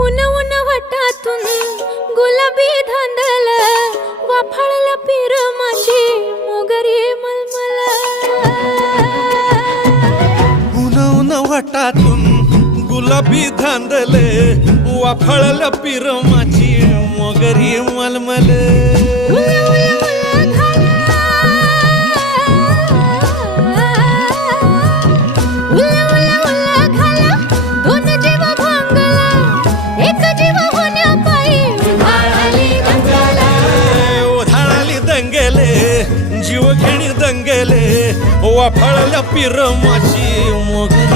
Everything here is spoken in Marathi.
उन उन वटातून गुलाबी धांदल वाफाळला पीर माझी मोगरी मलमल उन उन वटातून गुलाबी धांदले वाफाळला पीर माझी मोगरी मलमल जीव घेणी दंगेले वाफाळल्या पीर माझी मोगरी